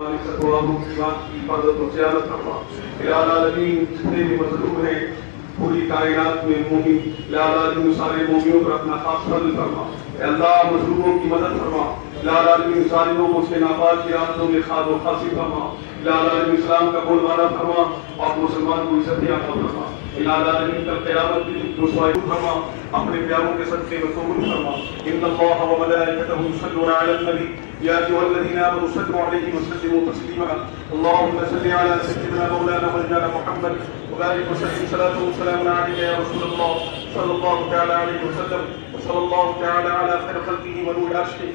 की हिफाजत और ज़ियारत फरमा। या आलमीन जितने भी मज़लूम हैं पूरी कायनात में मोमिन, या आलमीन सारे मोमिनों पर अपना खास फज़ल फरमा। अल्लाह मज़लूमों की मदद फरमा। या आलमीन ज़ालिमों को उसके नापाक की रास्तों में खाद और खासी फरमा। या आलमीन इस्लाम का बोलबाला फरमा और मुसलमान को इज़्ज़त अता फरमा। या आलमीन कल क़यामत के दिन रुसवाई फरमा, अपने प्यारों के सदक़े में कबूल फरमा। इन्नल्लाह व मलाइकतहु युसल्लूना अलन नबी या अय्युहल्लज़ीना आमनू सल्लू अलैहि व सल्लिमू तस्लीमा। अल्लाहुम्मा सल्लि अला सय्यिदिना मौलाना मौलाना मुहम्मद व बारिक व सल्लिम सलातन व सलामुन अलैका या रसूलल्लाह सल्लल्लाहु तआला अलैहि व सल्लम व सल्लल्लाहु तआला अला खैर खल्क़िही व नूर अर्शिही।